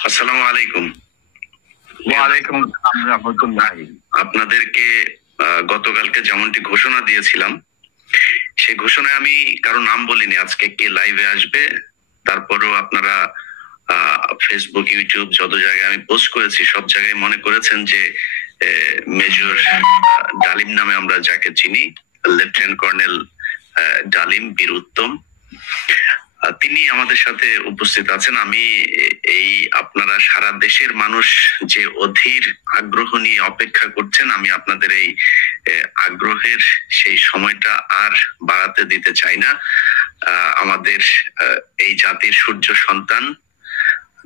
আসসালামু আলাইকুম। ওয়ালাইকুম আসসালাম রাহমাতুল্লাহ। আপনাদেরকে গতকালকে যেমনটি ঘোষণা দিয়েছিলাম, সেই ঘোষণায় আমি কারো নাম বলিনি আজকে কে লাইভে আসবে। তারপরেও আপনারা ফেসবুক, ইউটিউব যত জায়গায় আমি পোস্ট করেছি সব জায়গায় মনে করেছেন যে মেজর ডালিম নামে আমরা যাকে চিনি, লেফটেন্যান্ট কর্নেল ডালিম বীর উত্তম, তিনি আমাদের সাথে উপস্থিত আছেন। আমি এই আপনারা সারা দেশের মানুষ যে অধীর আগ্রহ নিয়ে অপেক্ষা করছেন, আমি আপনাদের এই আগ্রহের সেই সময়টা আর বাড়াতে দিতে চাই না। আমাদের এই জাতির সূর্য সন্তান,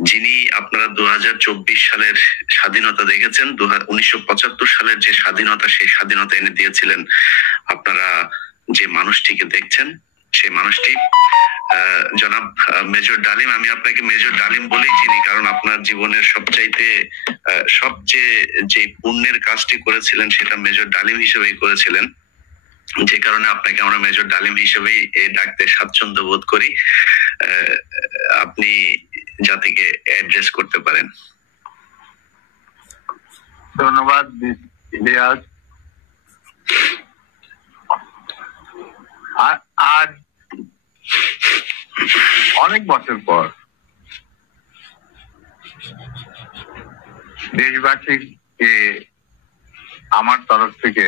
যিনি আপনারা 2024 সালের স্বাধীনতা দেখেছেন, 1975 সালের যে স্বাধীনতা, সেই স্বাধীনতা এনে দিয়েছিলেন, আপনারা যে মানুষটিকে দেখছেন সেই মানুষটি জনাব মেজর ডালিম। আমি আপনাকে মেজর ডালিম বলেই চিনি, কারণ আপনার জীবনের সবচেয়ে যে পুণ্যের কাজটি করেছিলেন সেটা মেজর ডালিম হিসেবেই করেছিলেন, যে কারণে আপনাকে আমরা মেজর ডালিম হিসেবেই ডাকতে স্বাচ্ছন্দ্য বোধ করি। আপনি জাতিকে অ্যাড্রেস করতে পারেন। ধন্যবাদ ইলিয়াস। আজ অনেক বছর পর দেশবাসীকে আমার তরফ থেকে,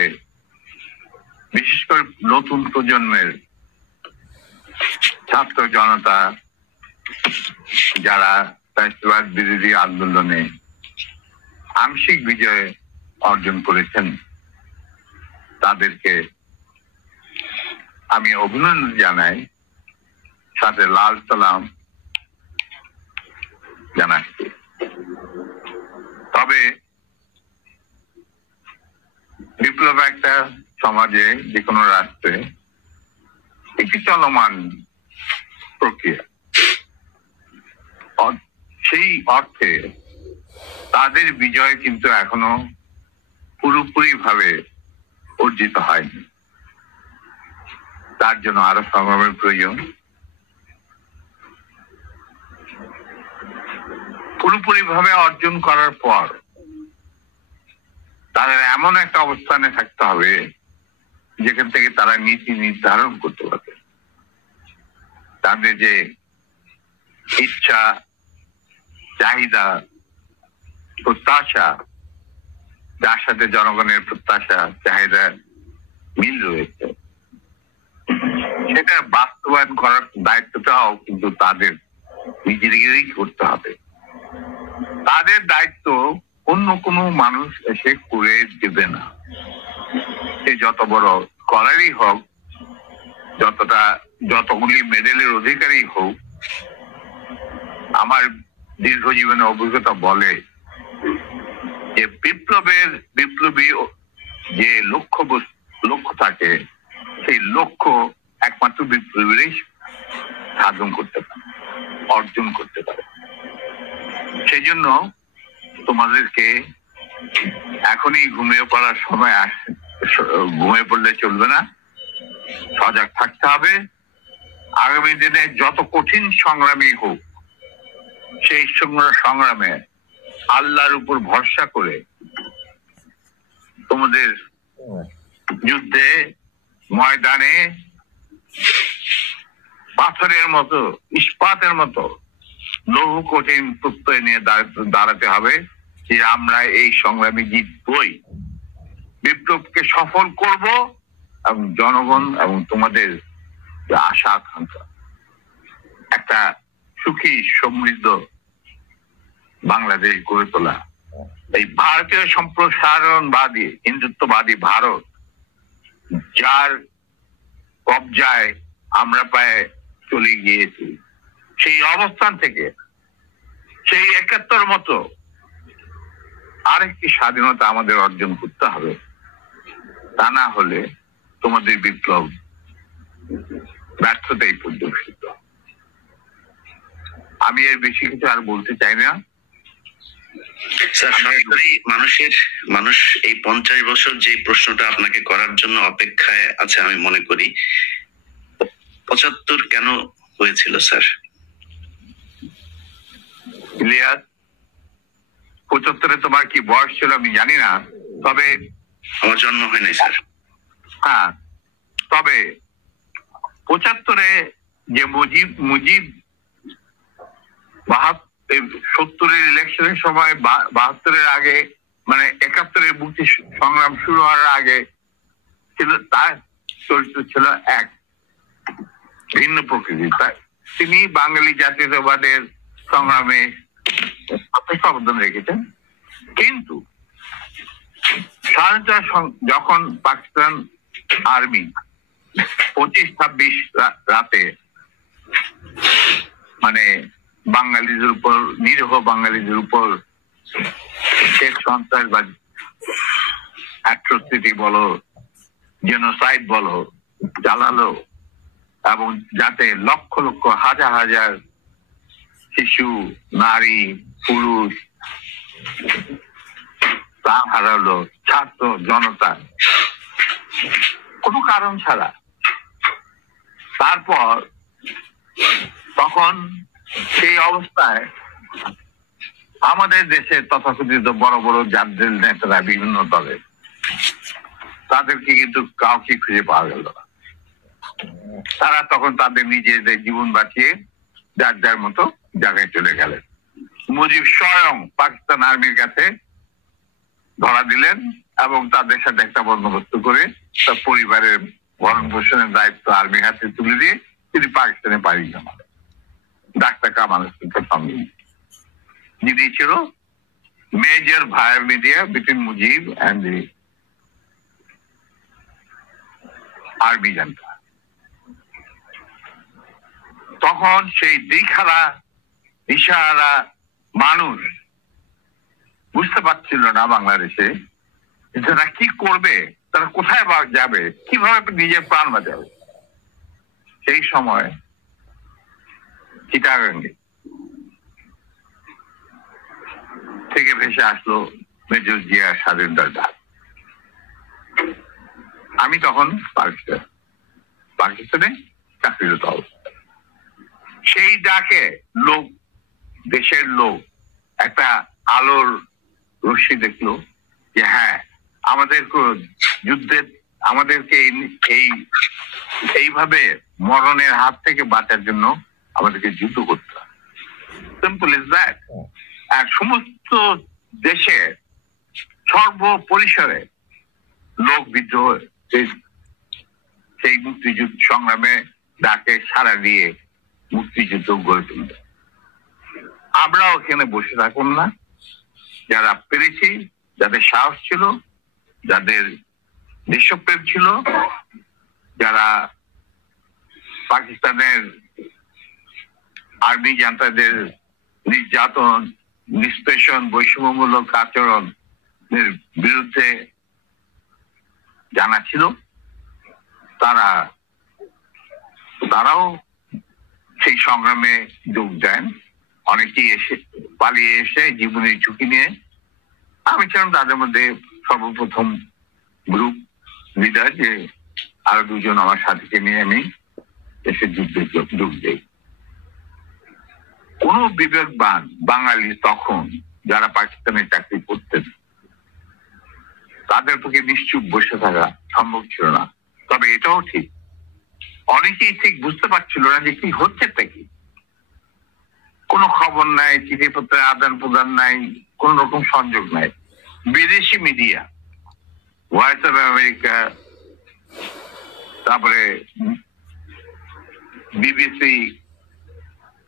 বিশেষ করে নতুন প্রজন্মের ছাত্র জনতা যারা ফ্যাসিবাদ বিরোধী আন্দোলনে আংশিক বিজয় অর্জন করেছেন, তাদেরকে আমি অভিনন্দন জানাই, সাথে লাল সালাম জানাচ্ছি। তবে বিপ্লব একটা সমাজে, যে কোনো রাষ্ট্রে একটি চলমান প্রক্রিয়া। সেই অর্থে তাদের বিজয় কিন্তু এখনো পুরোপুরি ভাবে অর্জিত হয়নি। তার জন্য আরো সংগ্রামের প্রয়োজন। পুরোপুরি ভাবে অর্জন করার পর তাদের এমন একটা অবস্থানে থাকতে হবে যেখান থেকে তারা নীতি নির্ধারণ করতে পারবে। তাদের যে ইচ্ছা, চাহিদা, প্রত্যাশা, যার সাথে জনগণের প্রত্যাশা চাহিদা মিল রয়েছে, সেটা বাস্তবায়ন করার দায়িত্বটাও কিন্তু তাদের নিজেদেরই করতে হবে। তাদের দায়িত্ব অন্য কোনো মানুষ এসে করে দেবে না। সে যত বড় স্কলারই হোক, যতগুলি মেডেলের অধিকারী হোক, আমার দীর্ঘ জীবনের অভিজ্ঞতা বলে যে বিপ্লবী যে লক্ষ্য থাকে, সেই লক্ষ্য একমাত্র বিপ্লবীরাই সাধন করতে পারে, অর্জন করতে পারে। সেই জন্য তোমাদেরকে এখনই ঘুমিয়ে পড়ার সময় আসে, ঘুমিয়ে পড়লে চলবে না, সজাগ থাকতে হবে। আগামী দিনে যত কঠিন সংগ্রামী হোক, সেই সংগ্রামে আল্লাহর উপর ভরসা করে তোমাদের যুদ্ধে ময়দানে পাথরের মতো, ইস্পাতের মতো লৌহ কঠিন প্রত্যয় নিয়ে দাঁড়াতে হবে যে আমরা এই সংগ্রামে জিতবই, বিপ্লবকে সফল করব এবং জনগণ এবং তোমাদের আশা আকাঙ্ক্ষা একটা সুখী সমৃদ্ধ বাংলাদেশ গড়ে তোলা। এই ভারতীয় সম্প্রসারণবাদী হিন্দুত্ববাদী ভারত, যার কবজায় আমরা প্রায় চলে গিয়েছি, সেই অবস্থান থেকে সেই ৭১ মতো আরেকটি স্বাধীনতা আমাদের অর্জন করতে হবে। তা না হলে তোমাদের বিপ্লব ব্যর্থতাই পর্যবেসিত। আমি এর বেশি কিছু আর বলতে চাই না। স্যার, সরাসরি মানুষ এই 50 বছর যে প্রশ্নটা আপনাকে করার জন্য অপেক্ষায় আছে, আমি মনে করি 75 কেন হয়েছিল স্যার? ইলিয়াস, 75-এ তোমার কি বয়স ছিল আমি জানি না, তবে আমার জন্ম হয় নাই স্যার। হ্যাঁ, তবে 75-এ যে মুজিব 70-এর ইলেকশনের সময় 72-এর আগে, মানে 71-এর মুক্তি সংগ্রাম শুরু হওয়ার আগে ছিল, তার চরিত্র ছিল এক ভিন্ন প্রকৃতির। তিনি বাঙালি জাতীয়তাবাদের সংগ্রামে অবদান রেখেছেন। কিন্তু যখন পাকিস্তান আর্মি 25-26 রাতে মানে বাঙালিদের উপর, নিরীহ বাঙালিদের উপর শেষ সন্ত্রাসবাদ, অ্যাট্রোসিটি বলো, জেনোসাইড বলো চালালো, এবং যাতে লক্ষ লক্ষ হাজার হাজার শিশু, নারী, পুরুষ প্রাণ হারালো, ছাত্র জনতা কোনো কারণ ছাড়া। তারপর তখন সেই অবস্থায় আমাদের দেশের তথাকথিত বড় বড় জাতীয় নেতারা বিভিন্ন দলের, তাদেরকে কিন্তু কাউকে খুঁজে পাওয়া গেল না। তারা তখন তাদের নিজেদের জীবন বাঁচিয়ে যার যার মতো জায়গায় চলে গেলেন। মুজিব স্বয়ং পাকিস্তান আর্মির কাছে ধরা দিলেন এবং তাদের সাথে একটা বন্দোবস্ত করে তার পরিবারের ভরণ পোষণের দায়িত্ব আর্মির হাতে তুলে দিয়ে তিনি পাকিস্তানে পাড়ি জমালেন। ডাক্তার কামাল হোসেনের সঙ্গে, যিনি ছিল major via media between Mujib and the army junta. তখন সেই দিশহারা দিশাহারা মানুষ বুঝতে পারছিল না বাংলাদেশে যারা কি করবে, তারা কোথায় যাবে, কিভাবে নিজের প্রাণ বাঁচাবে। সেই সময় চিটাগাঙ্গে থেকে ভেসে আসলো মেজর জিয়া স্বাধীনতার ডাক। আমি তখন পাকিস্তানে চাকরিরত অবস্থা। সেই ডাকে লোক, দেশের লোক একটা আলোর রশ্মি দেখলো যে হ্যাঁ, আমাদের যুদ্ধে আমাদেরকে এইভাবে মরণের হাত থেকে বাঁচার জন্য আমাদেরকে যুদ্ধ করতে হবে। Simple is that. আর সমস্ত দেশে সর্বপরিসরে লোক বিদ্রোহ, সেই মুক্তিযুদ্ধ সংগ্রামে ডাকে সাড়া দিয়ে মুক্তিযুদ্ধ গড়ে তুলবে। আমরাও এখানে বসে থাকুন না, যারা পেরেছি, যাদের সাহস ছিল, যাদের দেশপ্রেম ছিল, যারা পাকিস্তানের আর্মি জান্তাদের নির্যাতন, নিষ্পেষণ, বৈষম্যমূলক আচরণের বিরুদ্ধে জানা ছিল, তারাও সেই সংগ্রামে যোগ দেন। অনেকেই পালিয়ে এসে জীবনের ঝুঁকি নিয়ে। আমি ছিলাম তাদের মধ্যে সর্বপ্রথম গ্রুপ লিডার, যে আরো দুজন আমার সাথীকে নিয়ে আমি এসে যুদ্ধে যোগ দেই। কোন বিবেকবান বাঙালি তখন যারা পাকিস্তানে চাকরি করতেন, তাদের পক্ষে নিশ্চুপ বসে থাকা সম্ভব ছিল না। তবে এটাও ঠিক, অনেকেই ঠিক বুঝতে পারছিল না যে কি হচ্ছে, কি কোনো খবর নাই, চিঠিপত্রের আদান প্রদান নাই, কোন রকম সংযোগ নাই। বিদেশি মিডিয়া, ভয়েস অফ আমেরিকা, তারপরে BBC,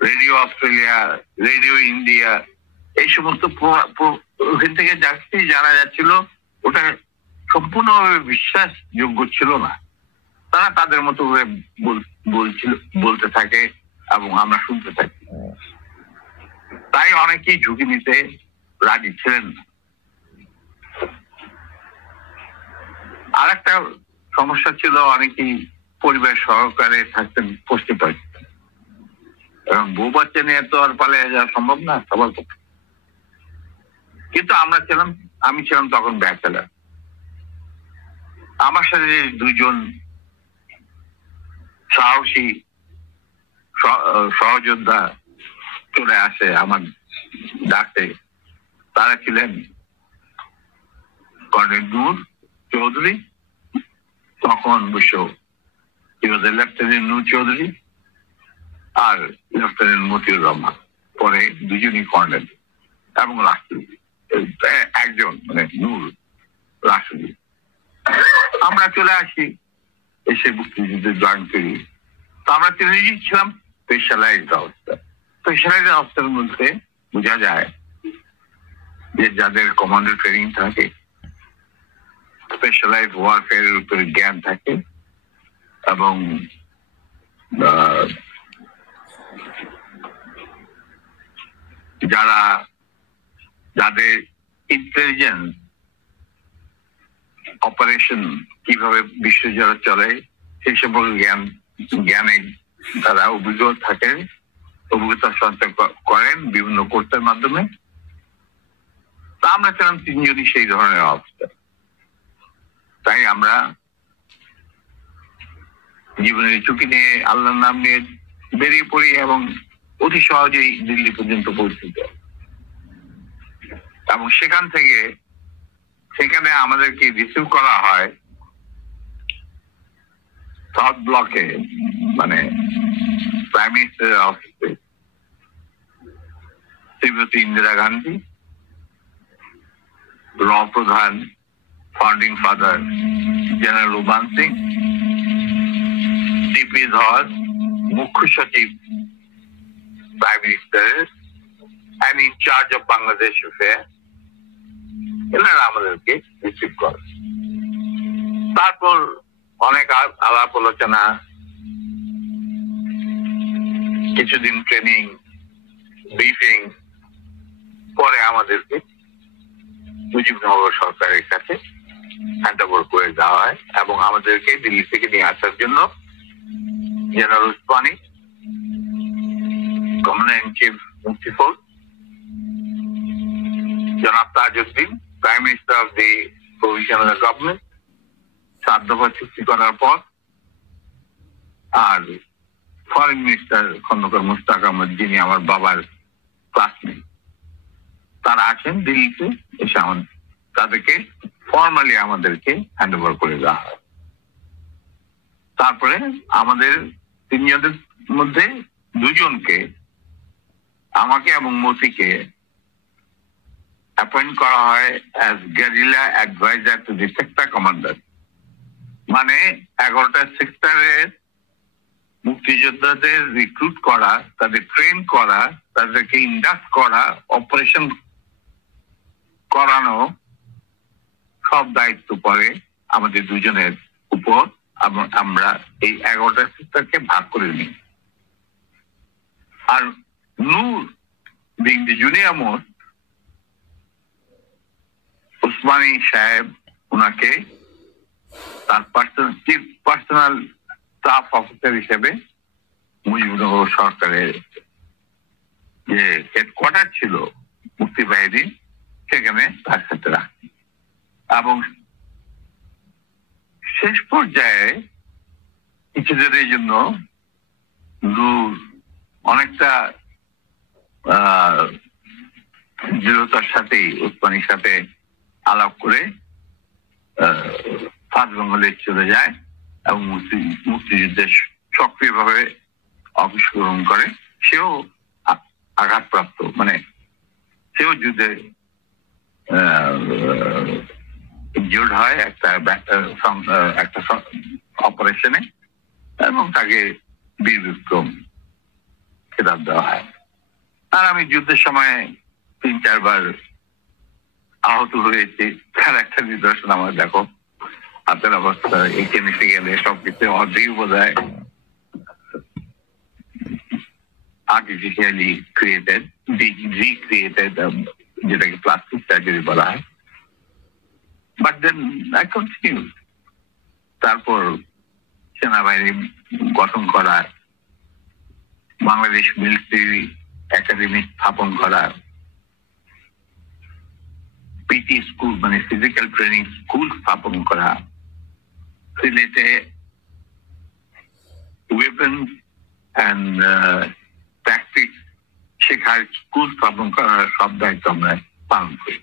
radio Australia, radio India, এই সমস্ত ওখান থেকে যাচ্ছি জানা যাচ্ছিল, ওটা সম্পূর্ণভাবে বিশ্বাসযোগ্য ছিল না। তারা তাদের মতো করে বলতে থাকে এবং আমরা শুনতে থাকি। তাই অনেকেই ঝুঁকি নিতে রাজি ছিলেন না। আর একটা সমস্যা ছিল, অনেকেই পরিবার সহকারে থাকতেন পশ্চিম পাকিস্তান, এবং বউ বাচ্চা নিয়ে তো আর পালিয়ে যাওয়া সম্ভব না সবার পক্ষে। কিন্তু আমি ছিলাম তখন ব্যাচেলার। আমার সাথে দুজন সাহসী সহযোদ্ধা চলে আসে আমার ডাকে। তারা ছিলেন কর্নেল নূর চৌধুরী, তখন অবশ্য লেফটেন্যান্ট নূর চৌধুরী আর লেফটেন্যান্ট মতিউর রহমান, পরে দুজনই কর্নেল এবং রাষ্ট্রপতি, একজন মানে নূর রাষ্ট্রপতি। আমরা চলে আসি, এসে মুক্তিযুদ্ধে জয়েন করি। তো আমরা তিনজনই ছিলাম স্পেশালাইজড অবস্থা। স্পেশালাইজড অবস্থার মধ্যে বোঝা যায় যে যাদের কমান্ডো ট্রেনিং থাকে, স্পেশালাইজড ওয়ারফেয়ারের উপরে জ্ঞান থাকে এবং যাদের ইন্টেলিজেন্স অপারেশন কিভাবে বিশ্বজুড়ে চলে সেই সম্পর্কে জ্ঞানে তারা অভিজ্ঞতা সঞ্চয় করেন বিভিন্ন কোর্সের মাধ্যমে। তা আমরা ছিলাম তিনজনই সেই ধরনের অবস্থা। তাই আমরা জীবনের ঝুঁকি নিয়ে আল্লাহর নাম নিয়ে বেরিয়ে পড়ি এবং অতি সহজেই দিল্লি পর্যন্ত পৌঁছে যায়। এবং সেখানে আমাদেরকে রিসিভ করা হয় সাউথ ব্লকে, মানে প্রাইম মিনিস্টারের অফিসে। শ্রীমতী ইন্দিরা গান্ধী, র প্রধান founding father general Ruban Singh, DP ধর মুখ্য সচিব প্রাইম মিনিস্টারের and in charge of Bangladesh affairs, এনারা আমাদেরকে রিসিভ করে। তারপর অনেক আলাপ আলোচনা, কিছুদিন ট্রেনিং, ব্রিফিং, পরে আমাদেরকে মুজিবনগর সরকারের কাছে হ্যান্ড ওভার করে দেওয়া হয় এবং আমাদেরকে দিল্লি থেকে নিয়ে আসার জন্য general Usmani, commander in chief মুক্তি ফোর্স, জনাব Tajuddin, prime minister of the provisional government, 7 দফা চুক্তি করার পর, আর ফরেন মিনিস্টার খন্দকার মুশতাক আহমদ, যিনি আমার বাবার ক্লাসমেট, তারা আসেন দিল্লিতে। এসে তাদেরকে ফর্মালি আমাদেরকে হ্যান্ড ওভার করে দেওয়া হয়। তারপরে আমাদের তিনজনের মধ্যে দুজনকে, আমাকে এবং মতিকে, অ্যাপয়েন্ট করা হয় as guerrilla adviser to the sector commander. মানে 11টা সেক্টরের মুক্তিযোদ্ধাদের রিক্রুট করা, তাদের ট্রেন করা, তাদেরকে ইন্ডাক্ট করা, অপারেশন করানো, সব দায়িত্ব পড়ে আমাদের দুজনের উপর। এবং আমরা এই 11টা সেক্টরকে ভাগ করে নিই। আর Noor being the junior most, Usmani সাহেব ওনাকে তার পার্সোনাল স্টাফ অফিসার হিসেবে মুজিবনগর সরকারের যে হেডকোয়ার্টার ছিল মুক্তি বাহিনী, সেখানে তার সাথে রাখি। এবং শেষ পর্যায়ে কিছুদিনের জন্য নূর অনেকটা দৃঢ়তার সাথেই উসমানীর সাথে আলাপ করে সাউথ বেঙ্গলে চলে যায় এবং মুক্তিযুদ্ধে সক্রিয়ভাবে অংশগ্রহণ করে। সেও আঘাতপ্রাপ্ত, মানে সেও যুদ্ধে ইনজিউর্ড হয় একটা অপারেশনে, এবং তাকে বীর বিক্রম খেতাব দেওয়া হয়। আর আমি যুদ্ধের সময় 3-4 বার আহত হয়েছে, তার একটা নিদর্শন আমার দেখো। হাতের অবস্থা এখানে সেখানে সবকিছু অর্ধেক বোধ হয় আর্টিফিশিয়ালি ক্রিয়েটেড, রিক্রিয়েটেড, যেটাকে প্লাস্টিক সার্জারি বলা হয়। But then I continue. তারপর সেনাবাহিনী গঠন করা, বাংলাদেশ মিলিটারি একাডেমি স্থাপন করা, পিটি স্কুল মানে ফিজিক্যাল ট্রেনিং স্কুল স্থাপন করা, সিলেটে ওয়েপন অ্যান্ড ট্যাকটিক্স শেখার স্কুল স্থাপন করার সব দায়িত্ব আমরা পালন করি।